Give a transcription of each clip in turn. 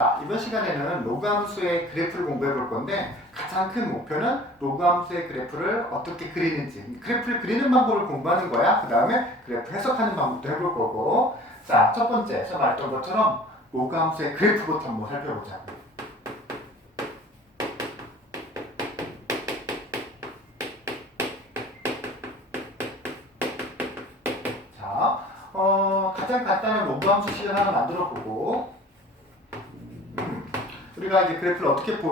이번 시간에는 로그 함수의 그래프를 공부해 볼 건데 가장 큰 목표는 로그 함수의 그래프를 어떻게 그리는지 그래프를 그리는 방법을 공부하는 거야. 그 다음에 그래프 해석하는 방법도 해볼 거고 자, 첫 번째 제가 말했던 것처럼 로그 함수의 그래프부터 한번 살펴보자. 자, 가장 간단한 로그 함수식을 하나 만들어 보고 우리가 이제 그래프를 어떻게 이제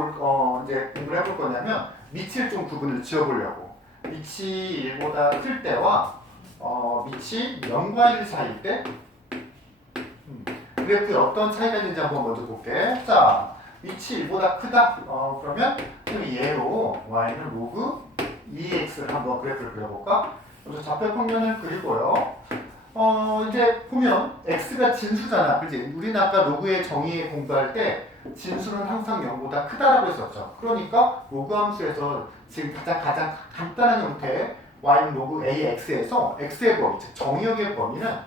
공부를 해볼 거냐면 밑을 좀 구분을 지어보려고. 밑이 1보다 클 때와 밑이 0과 1 사이일 때 그래프에 어떤 차이가 있는지 한번 먼저 볼게. 자, 밑이 1보다 크다. 그러면 얘로 y는 로그 2x를 한번 그래프를 그려볼까? 먼저 좌표 평면을 그리고요. 이제 보면 x가 진수잖아. 그지? 우리는 아까 로그의 정의 공부할 때 진수는 항상 0보다 크다라고 했었죠. 그러니까 로그 함수에서 지금 가장 간단한 형태의 y는 로그 ax에서 x의 범위, 즉 정의역의 범위는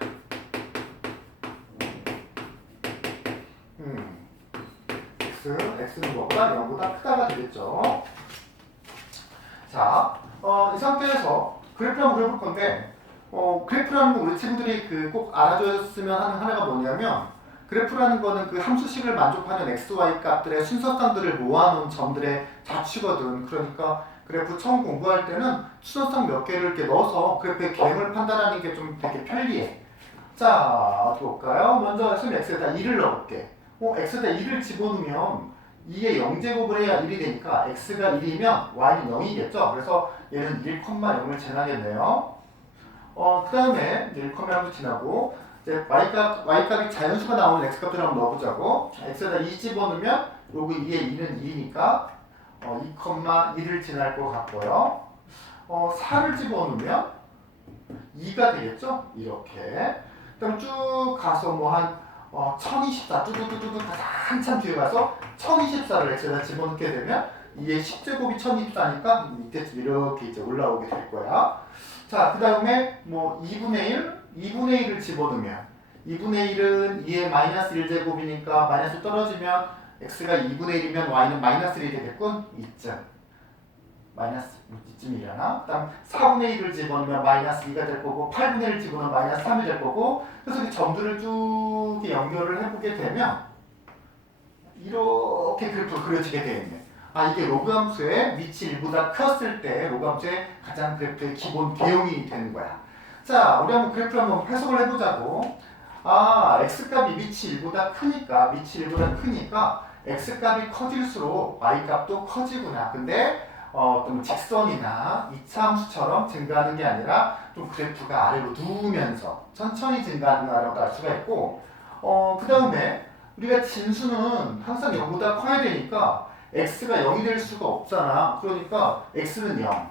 x는 뭐보다 0보다 크다가 되겠죠. 자, 이 상태에서 그래프를 한번 그려볼 건데 그래프라는 거 우리 친구들이 꼭 알아줬으면 하는 하나가 뭐냐면 그래프라는 거는 그 함수식을 만족하는 x, y 값들의 순서상들을 모아놓은 점들의 자취거든. 그러니까 그래프 처음 공부할 때는 순서상 몇 개를 이렇게 넣어서 그래프의 개형을 판단하는 게 좀 되게 편리해. 자, 어떻게 볼까요? 먼저 선생님 x에다 2를 넣어볼게. x에다 2를 집어넣으면 2의 0제곱을 해야 1이 되니까 x가 1이면 y는 0이겠죠? 그래서 얘는 1,0을 지나겠네요. 그 다음에 1,0을 지나고 이제 y값이 자연수가 나오는 x값들을 한번 넣어보자고. x에다 2 집어넣으면 로그 2의 2는 2니까 2,1을 지날 것 같고요. 4를 집어넣으면 2가 되겠죠? 이렇게. 그럼 쭉 가서 한 1024 뚜두두두두 한참 뒤에 가서 1024를 x에다 집어넣게 되면 2의 10제곱이 1024니까 밑에쯤 이렇게 이제 올라오게 될 거야. 자, 그 다음에 2분의 1을 집어넣으면 2분의 1은 2의 마이너스 1제곱이니까 마이너스 떨어지면 x가 2분의 1이면 y는 마이너스 1이 되겠군. 2점. 마이너스 2쯤이려나? 그 다음 4분의 1을 집어넣으면 마이너스 2가 될 거고 8분의 1을 집어넣으면 마이너스 3이 될 거고 그래서 이 점들을 쭉 연결을 해보게 되면 이렇게 그래프가 그려지게 되겠네. 이게 로그 함수의 밑이 1보다 컸을 때 로그 함수의 가장 그래프의 기본 개형이 되는 거야. 자, 우리 한번 그래프를 한번 해석을 해보자고. x값이 밑이 1보다 크니까 x값이 커질수록 y값도 커지구나. 근데 어떤 직선이나 이차함수처럼 증가하는 게 아니라 좀 그래프가 아래로 누우면서 천천히 증가하는 거라고 알 수가 있고 그 다음에 우리가 진수는 항상 0보다 커야 되니까 x가 0이 될 수가 없잖아. 그러니까 x는 0.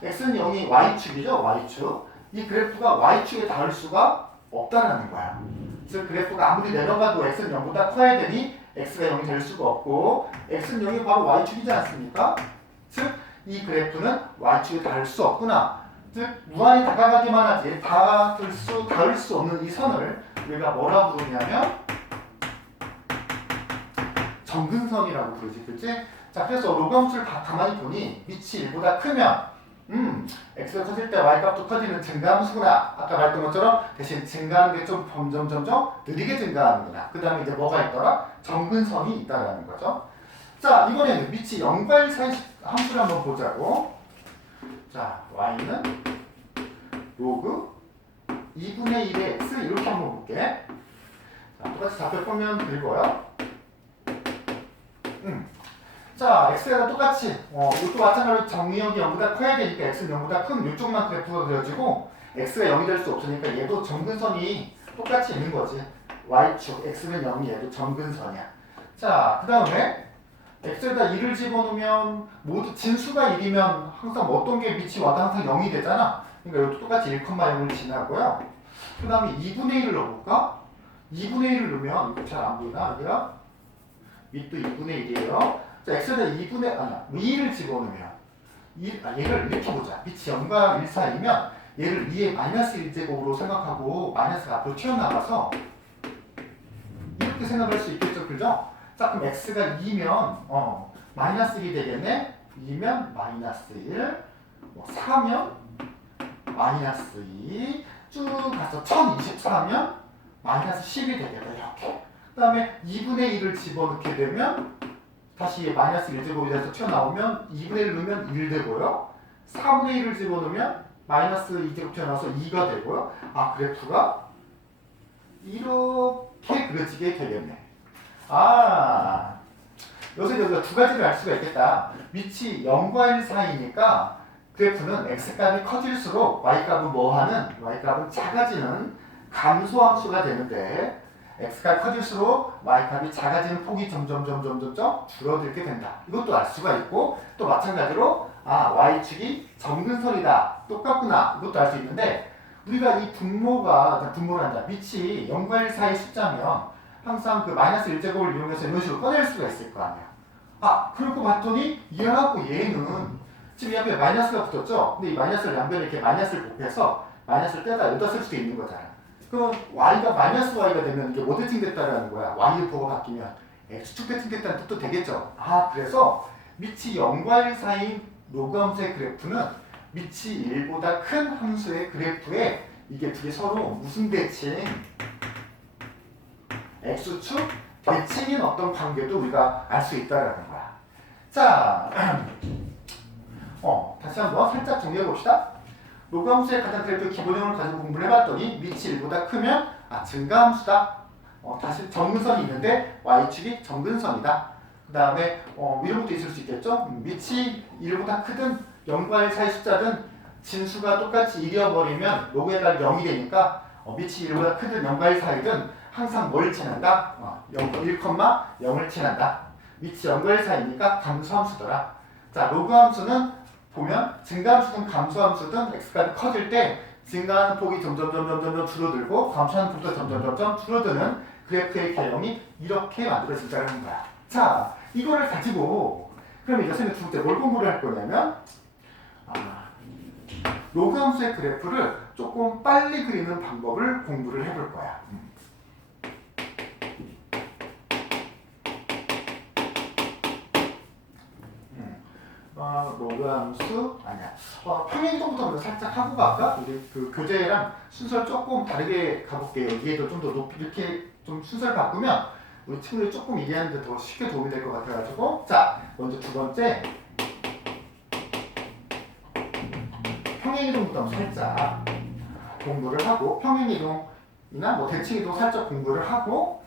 x는 0이 y축이죠. y축. 이 그래프가 y축에 닿을 수가 없다라는 거야. 즉 그래프가 아무리 내려가도 x는 0보다 커야 되니 x가 0이 될 수가 없고 x는 0이 바로 y축이지 않습니까? 즉 이 그래프는 y축에 닿을 수 없구나. 즉 무한히 다가가기만 하지 닿을 수 없는 이 선을 우리가 뭐라고 부르냐면 정근선이라고 부르지. 그치? 자, 그래서 로그 함수를 가만히 보니 밑이 1보다 크면 x가 커질 때 y값도 커지는 증가함수구나. 아까 말했던 것처럼 대신 증가하는 게 좀 점점 느리게 증가하는구나. 그 다음에 이제 뭐가 있더라? 정근선이 있다라는 거죠. 자, 이번에는 밑이 0과 1 사이 함수를 한번 보자고. 자, y는 로그 2분의 1의 x 이렇게 한번 볼게. 자, 똑같이 좌표 평면 그리고요. 자, x가 똑같이 이것도 마찬가지로 정의역이 0보다 커야 되니까 x는 0보다 큰 이쪽만 그래프가 그려지고 x가 0이 될 수 없으니까 얘도 정근선이 똑같이 있는 거지. y축 x는 0이 얘도 정근선이야. 자, 그 다음에 x에다 2를 집어넣으면 모두 진수가 1이면 항상 어떤 게 밑이 와도 항상 0이 되잖아. 그러니까 이것도 똑같이 1,0을 지나고요. 그 다음에 2분의 1을 넣어볼까? 2분의 1을 넣으면 이거 잘 안 보이나? 여기가 밑도 2분의 1이에요. 자, x에다 2를 집어넣으면 얘를 이렇게 보자. 밑이 0과 1 사이면 얘를 2의 마이너스 1제곱으로 생각하고 마이너스가 앞으로 튀어나가서 이렇게 생각할 수 있겠죠. x축을 그죠? 자, 그럼 x가 2면 마이너스 1이 되겠네. 2면 마이너스 1, 뭐 4면 마이너스 2, 쭉 가서 1024면 마이너스 10이 되겠다. 이렇게. 그 다음에 2분의 1을 집어넣게 되면 다시 마이너스 1제곱이 돼서 튀어나오면 2분의 1 넣으면 1 되고요. 4분의 1을 집어넣으면 마이너스 2제곱 튀어나와서 2가 되고요. 아, 그래프가 이렇게 그려지게 되겠네. 아, 여기서 두 가지를 알 수가 있겠다. 밑이 0과 1 사이니까 그래프는 x값이 커질수록 y값은 뭐하는? y값은 작아지는 감소함수가 되는데 x값이 커질수록 y값이 작아지는 폭이 점점 줄어들게 된다. 이것도 알 수가 있고 또 마찬가지로 y축이 정근선이다. 똑같구나. 이것도 알 수 있는데 우리가 이 분모란다. 밑이 0과 1 사이 숫자면 항상 그 마이너스 1제곱을 이용해서 이런 식으로 꺼낼 수가 있을 거 아니야. 그러고 봤더니 얘하고 얘는 지금 이 앞에 마이너스가 붙었죠? 근데 이 마이너스를 양변에 이렇게 마이너스를 곱해서 마이너스를 떼다 여기다 쓸 수도 있는 거잖아. 그럼 y가 마이너스 y가 되면 이게 뭐 대칭됐다라는 거야. y의 부호가 바뀌면 x축 대칭됐다는 뜻도 되겠죠. 그래서 밑이 0과 1 사이인 로그 함수의 그래프는 밑이 1보다 큰 함수의 그래프에 이게 둘이 서로 무슨 대칭? x축 대칭인 어떤 관계도 우리가 알 수 있다라는 거야. 자, 다시 한번 살짝 정리해 봅시다. 로그 함수의 가장 그래프 기본형을 가지고 공부를 해봤더니 밑이 1보다 크면 증가함수다. 다시 정근선이 있는데 y축이 정근선이다. 그 다음에 이런 것도 있을 수 있겠죠. 밑이 1보다 크든 0과 1 사이 숫자든 진수가 똑같이 1이어버리면 로그의 값이 0이 되니까 밑이 1보다 크든 0과 1 사이든 항상 뭘 친한다? 1,0을 친한다. 밑이 0과 1 사이니까 감소함수더라. 자, 로그 함수는 보면 증가함수든 감소함수든 x값이 커질 때 증가하는 폭이 점점 줄어들고 감소하는 폭도 점점 줄어드는 그래프의 개형이 이렇게 만들어진다는 거야. 자, 이거를 가지고 그럼 이제 선생님 두 번째 뭘 공부를 할 거냐면 로그 함수의 그래프를 조금 빨리 그리는 방법을 공부를 해볼 거야. 로그 함수 아니야. 평행이동부터 먼저 살짝 하고 갈까? 우리 그 교재랑 순서를 조금 다르게 가볼게요. 이해도 좀 더 높이 이렇게 좀 순서를 바꾸면 우리 친구들이 조금 이해하는데 더 쉽게 도움이 될 것 같아가지고 자, 먼저 두 번째 평행이동부터 살짝 공부를 하고 평행이동이나 뭐 대칭이동 살짝 공부를 하고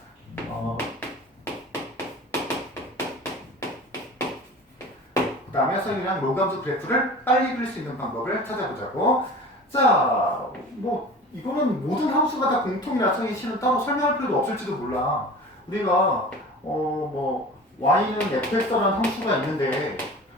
그 다음에 선생님이랑 로그함수 그래프를 빨리 그릴 수 있는 방법을 찾아보자고. 자, 뭐 이거는 모든 함수가 다 공통이라 선생님이 실은 따로 설명할 필요도 없을지도 몰라. 우리가 뭐 y는 fx라는 함수가 있는데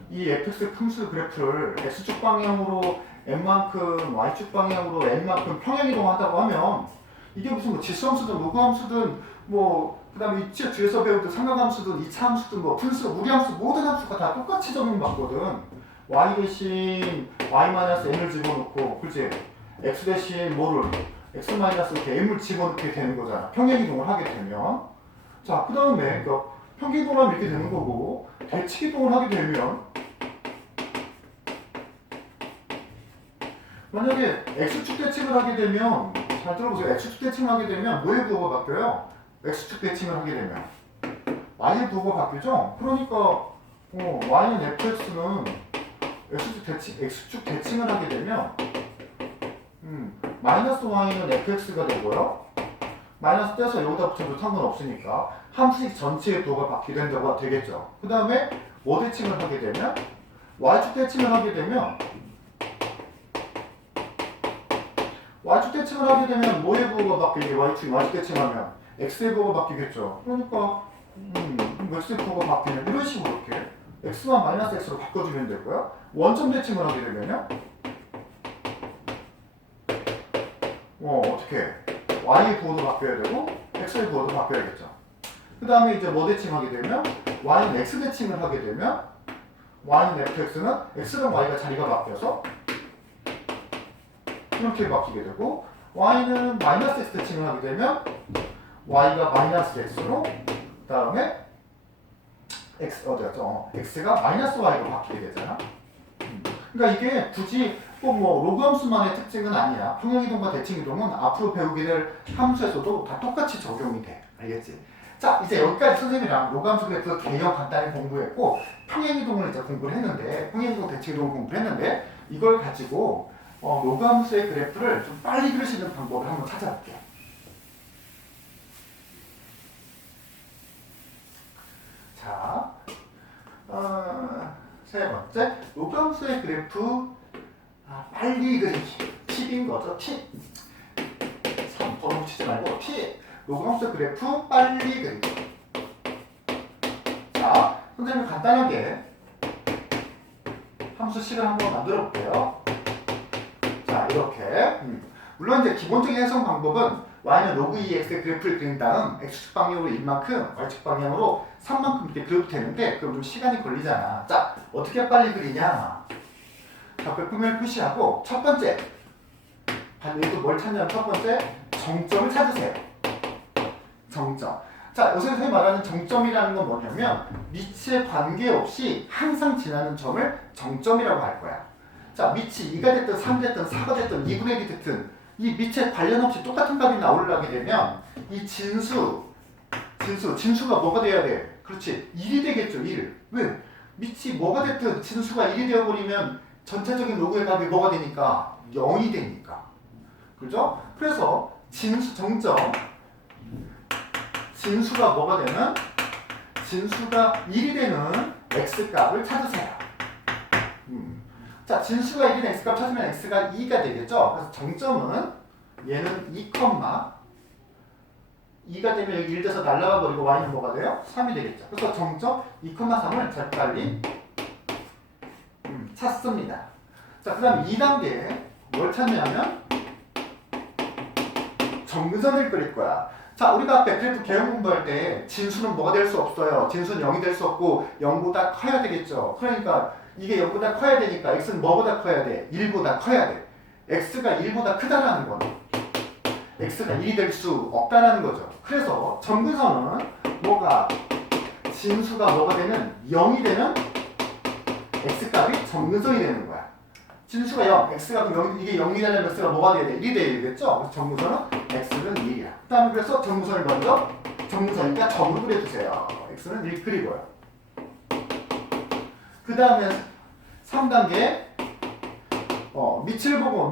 이 fx 함수 그래프를 x축 방향으로 n만큼 y축 방향으로 n만큼 평행이동하다고 하면 이게 무슨 뭐 지수함수든 로그함수든 뭐 그 다음에 뒤에서 배우던 삼각함수든 이차함수든 뭐 분수, 무리함수 모든 함수가 다 똑같이 적용받거든. y 대신 y-n을 집어넣고 그치? x 대신 뭐를 x- 이렇게 m을 집어넣게 되는 거잖아. 평행이동을 하게 되면 자, 그 다음에 평행이동하면 이렇게 되는 거고 대칭이동을 하게 되면 만약에 x축 대칭을 하게 되면 잘 들어보세요. x축 대칭을 하게 되면 뭐의 부호가 바뀌어요? x축 대칭을 하게 되면 y의 부호가 바뀌죠? 그러니까 y는 fx는 x축 대칭을 하게 되면 마이너스 y는 fx가 되고요. 마이너스 떼서 여기다 붙여도 상관없으니까 함수 전체의 부호가 바뀌게 된다고 되겠죠. 그 다음에 뭐 대칭을 하게 되면 y축 대칭을 하게 되면 y축 대칭을 하게 되면 뭐의 부호가 바뀌게 y축 대칭하면 x의 부호가 바뀌겠죠. 그러니까 x의 부호가 바뀌면 이런 식으로 이렇게 x만 마이너스 x로 바꿔주면 되고요. 원점 대칭을 하게 되면요. 어떻게 y의 부호도 바뀌어야 되고 x의 부호도 바뀌어야겠죠. 그 다음에 이제 뭐 대칭하게 되면 y는 x 대칭을 하게 되면 y는 fx는 x랑 y가 자리가 바뀌어서 이렇게 바뀌게 되고 y는 마이너스 x 대칭을 하게 되면 y가 마이너스 x로 그 다음에 x 어디였죠? x가 마이너스 y로 바뀌게 되잖아. 그러니까 이게 굳이 꼭 뭐 로그 함수만의 특징은 아니야. 평행이동과 대칭이동은 앞으로 배우게 될 함수에서도 다 똑같이 적용이 돼. 알겠지? 자, 이제 여기까지 선생님이랑 로그 함수 그래프 개념 간단히 공부했고 평행이동을 이제 공부를 했는데 평행이동, 대칭이동을 공부를 했는데 이걸 가지고 로그 함수의 그래프를 좀 빨리 그릴 수 있는 방법을 한번 찾아볼게요. 자, 세 번째, 로그 함수의 그래프 빨리 그리기. 팁인 거죠, 팁. 3번호 치지 말고 팁. 로그 함수 그래프 빨리 그리기. 자, 선생님 간단하게 함수식을 한번 만들어 볼게요. 자, 이렇게. 물론 이제 기본적인 해석 방법은 y는 로그 2x의 그래프를 그린 다음 x축 방향으로 1만큼, y축 방향으로 3만큼 이렇게 그려도 되는데 그럼 좀 시간이 걸리잖아. 자, 어떻게 빨리 그리냐? 자, 그래프를 표시하고 첫 번째, 반대로 뭘 찾냐면 첫 번째, 정점을 찾으세요. 정점. 자, 요새 선생님이 말하는 정점이라는 건 뭐냐면 위치에 관계없이 항상 지나는 점을 정점이라고 할 거야. 자, 밑이 2가 됐든 3 됐든 4가 됐든 2분의 1이 됐든 이 밑에 관련 없이 똑같은 값이 나오려게 되면 이 진수가 뭐가 돼야 돼? 그렇지, 1이 되겠죠, 1. 왜? 밑이 뭐가 됐든 진수가 1이 되어버리면 전체적인 로그의 값이 뭐가 되니까? 0이 되니까. 그죠? 그래서 정점, 진수가 뭐가 되는? 진수가 1이 되는 x값을 찾으세요. 자, 진수가 1인 x값 찾으면 x가 2가 되겠죠? 그래서 정점은 얘는 2가 되면 여기 1 돼서 날라가 버리고 y는 뭐가 돼요? 3이 되겠죠. 그래서 정점 2,3을 재빨리 찾습니다. 자, 그 다음에 2단계 뭘 찾냐면 정근선을 그릴 거야. 자, 우리가 앞에 그래프 개형 공부할 때 진수는 뭐가 될 수 없어요. 진수는 0이 될 수 없고 0보다 커야 되겠죠. 그러니까 이게 0보다 커야 되니까 x는 뭐보다 커야 돼? 1보다 커야 돼. x가 1보다 크다라는 거는 x가 1이 될 수 없다라는 거죠. 그래서 정근선은 뭐가 진수가 뭐가 되는 0이 되는 x값이 정근선이 되는 거야. 진수가 0, x가 0, 이게 0이 되려면 x가 뭐가 돼야 돼? 1이 되겠죠? 그래서 정근선은 x는 1이야. 그 다음에 그래서 정근선을 먼저 정근선이니까 점으로 그려주세요. x는 1 그리고요. 그 다음에 3단계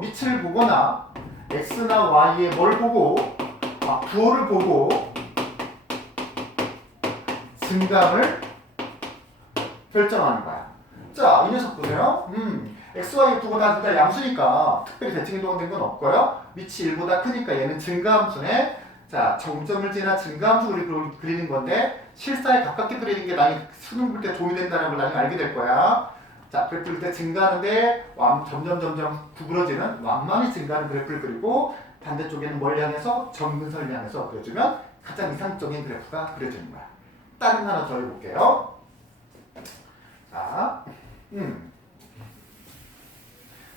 밑을 보거나 x나 y에 뭘 보고 부호를 보고 증감을 결정하는 거야. 자, 이 녀석 보세요. x, y 부호가 다 양수니까 특별히 대칭이동은 된 건 없고요. 밑이 1보다 크니까 얘는 증가함수네. 자, 정점을 지나 증가함수를 그리는 건데 실사에 가깝게 그리는 게 나중에 수능 볼 때 도움이 된다는 걸 나중에 알게 될 거야. 자, 그래프를 때 증가하는데 점점 구부러지는 완만히 증가하는 그래프를 그리고 반대쪽에는 뭘 향해서 정근선을 향해서 그려주면 가장 이상적인 그래프가 그려지는 거야. 다른 거 하나 더 해볼게요. 자,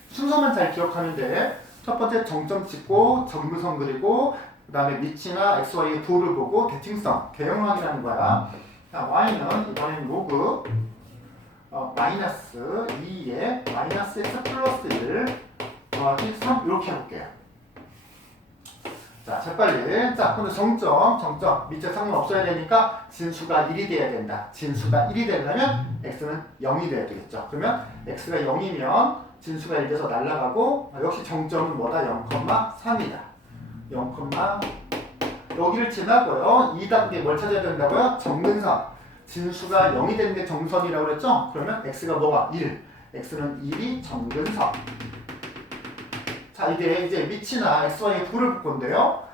순서만 잘 기억하면 돼. 첫 번째 정점 찍고 정근선 그리고 그 다음에 밑이나 x, y의 부호를 보고 대칭성, 개형 확인하는 거야. 자, y는 이번엔 로그 마이너스 2에 마이너스 x 플러스 1 더하기 3 이렇게 해볼게요. 자, 재빨리. 자, 그럼 정점 밑에 상문 없어야 되니까 진수가 1이 돼야 된다. 진수가 1이 되려면 x는 0이 돼야 되겠죠. 그러면 x가 0이면 진수가 1 돼서 날아가고 역시 정점은 뭐다? 0,3이다. 0, 여기를 지나고요. 2단계 뭘 찾아야 된다고요? 정근선. 진수가 0이 되는 게 정선이라고 그랬죠? 그러면 x가 뭐가? 1. x는 1이 정근선. 자, 이제 밑이나 xy의 부를 볼 건데요.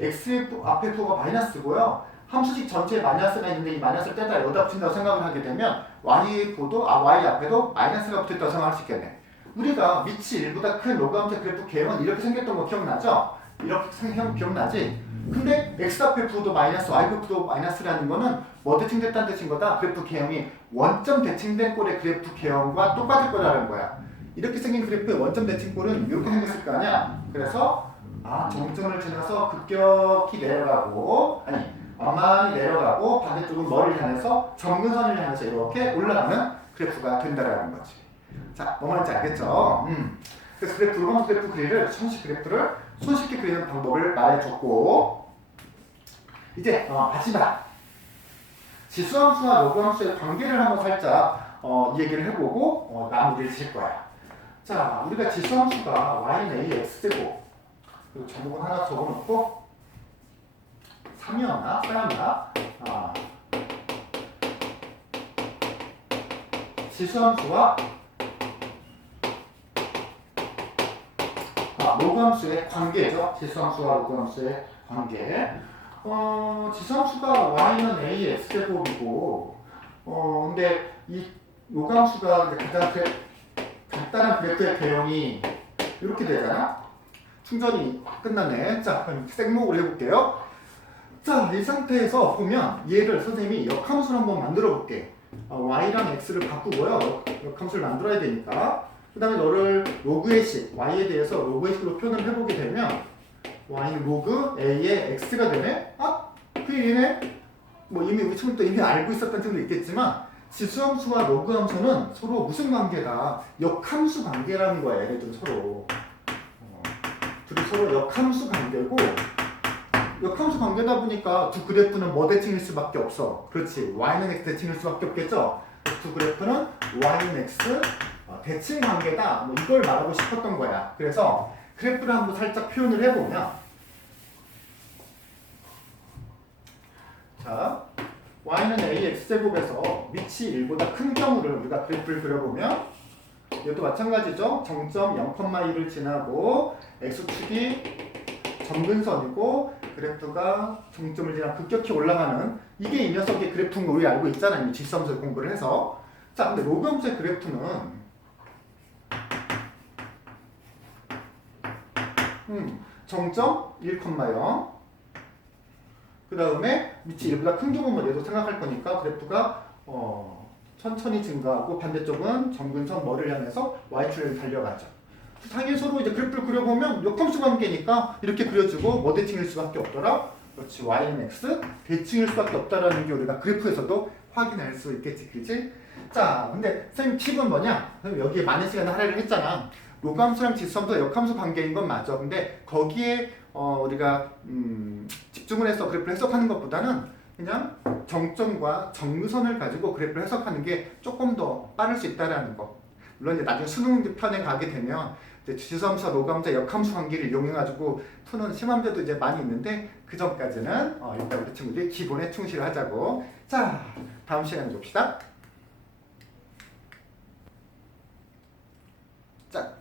x의 앞에 부가 마이너스고요. 함수식 전체에 마이너스가 있는데 이 마이너스를 떼다 여기다 붙인다고 생각을 하게 되면 y의 부도 y 앞에도 마이너스가 붙었다고 생각할 수 있겠네. 우리가 밑이 1보다 큰 로그 함수의 그래프 개형은 이렇게 생겼던 거 기억나죠? 이렇게 생긴 기억나지? 근데 x 앞에 부도 마이너스, y 부도 마이너스라는 거는 뭐 대칭됐다는 뜻인 거다? 그래프 개형이 원점 대칭된 꼴의 그래프 개형과 똑같을 거라는 거야. 이렇게 생긴 그래프의 원점 대칭꼴은 이렇게 생겼을 거 아니야? 그래서 정점을 지나서 급격히 내려가고 어만히 내려가고 반대쪽은 뭐를 향해서 점근선을 향해서 이렇게 올라가는 그래프가 된다라는 거지. 자, 뭐 말인지 알겠죠? 그래서 그래프, 로건 그래프 그리를 손쉽게 그리는 방법을 말해줬고, 이제 마지막 지수함수와 로그함수의 관계를 한번 살짝 이 얘기를 해보고 마무리를 질 거야. 자, 우리가 지수함수가 y는 a x제곱, 그리고 제목은 하나 적어놓고 3이었나? 4였나? 지수함수와 로그함수의 관계죠. 지수함수와 로그함수의 관계. 지수함수가 y는 a x제곱이고, 근데 이 로그함수가 가장 간단한 그래프의 배형이 이렇게 되잖아. 충전이 끝났네. 자, 그럼 생목을 해볼게요. 자, 이 상태에서 보면 얘를 선생님이 역함수를 한번 만들어 볼게. y랑 x를 바꾸고요. 역함수를 만들어야 되니까. 그 다음에 너를 로그의 식, y에 대해서 로그의 식으로 표현을 해보게 되면 y는 로그 a의 x가 되네? 그게 얘네? 뭐 이미 우리 친구도 이미 알고 있었던 친구도 있겠지만 지수함수와 로그함수는 서로 무슨 관계다? 역함수 관계라는 거야, 얘네들 서로. 둘이 서로 역함수 관계고, 역함수 관계다 보니까 두 그래프는 뭐 대칭일 수밖에 없어. 그렇지, y는 x 대칭일 수밖에 없겠죠? 두 그래프는 y는 x 대칭 관계다. 뭐 이걸 말하고 싶었던 거야. 그래서 그래프를 한번 살짝 표현을 해보면, 자, y는 ax제곱에서 밑이 1보다 큰 경우를 우리가 그래프를 그려보면 이것도 마찬가지죠. 정점 0,1을 지나고 x축이 점근선이고 그래프가 정점을 지나 급격히 올라가는 이게 이 녀석의 그래프인 거 우리 알고 있잖아요. 이미 지수함수 공부를 해서. 자, 근데 로그함수의 그래프는 정점 1,0 그 다음에 밑이 1보다 큰 경우만 얘도 생각할 거니까 그래프가 천천히 증가하고 반대쪽은 점근선 뭐를 향해서 y축을 달려가죠. 상에 서로 이제 그래프를 그려보면 역함수 관계니까 이렇게 그려주고 뭐 대칭일 수밖에 없더라. 그렇지, y는 x 대칭일 수밖에 없다라는 게 우리가 그래프에서도 확인할 수 있겠지, 그지? 자, 근데 선생님 팁은 뭐냐? 여기에 많은 시간을 할애를 했잖아. 로그함수랑 지수함수가 역함수 관계인 건 맞아. 근데 거기에 우리가 집중을 해서 그래프를 해석하는 것보다는 그냥 정점과 점선을 가지고 그래프를 해석하는 게 조금 더 빠를 수 있다라는 거. 물론 이제 나중에 수능 편에 가게 되면 이제 지수함수와 로그함수와 역함수 관계를 이용해가지고 푸는 시험문제도 이제 많이 있는데 그 전까지는 일단 우리 친구들이 기본에 충실하자고. 자, 다음 시간에 봅시다. 자.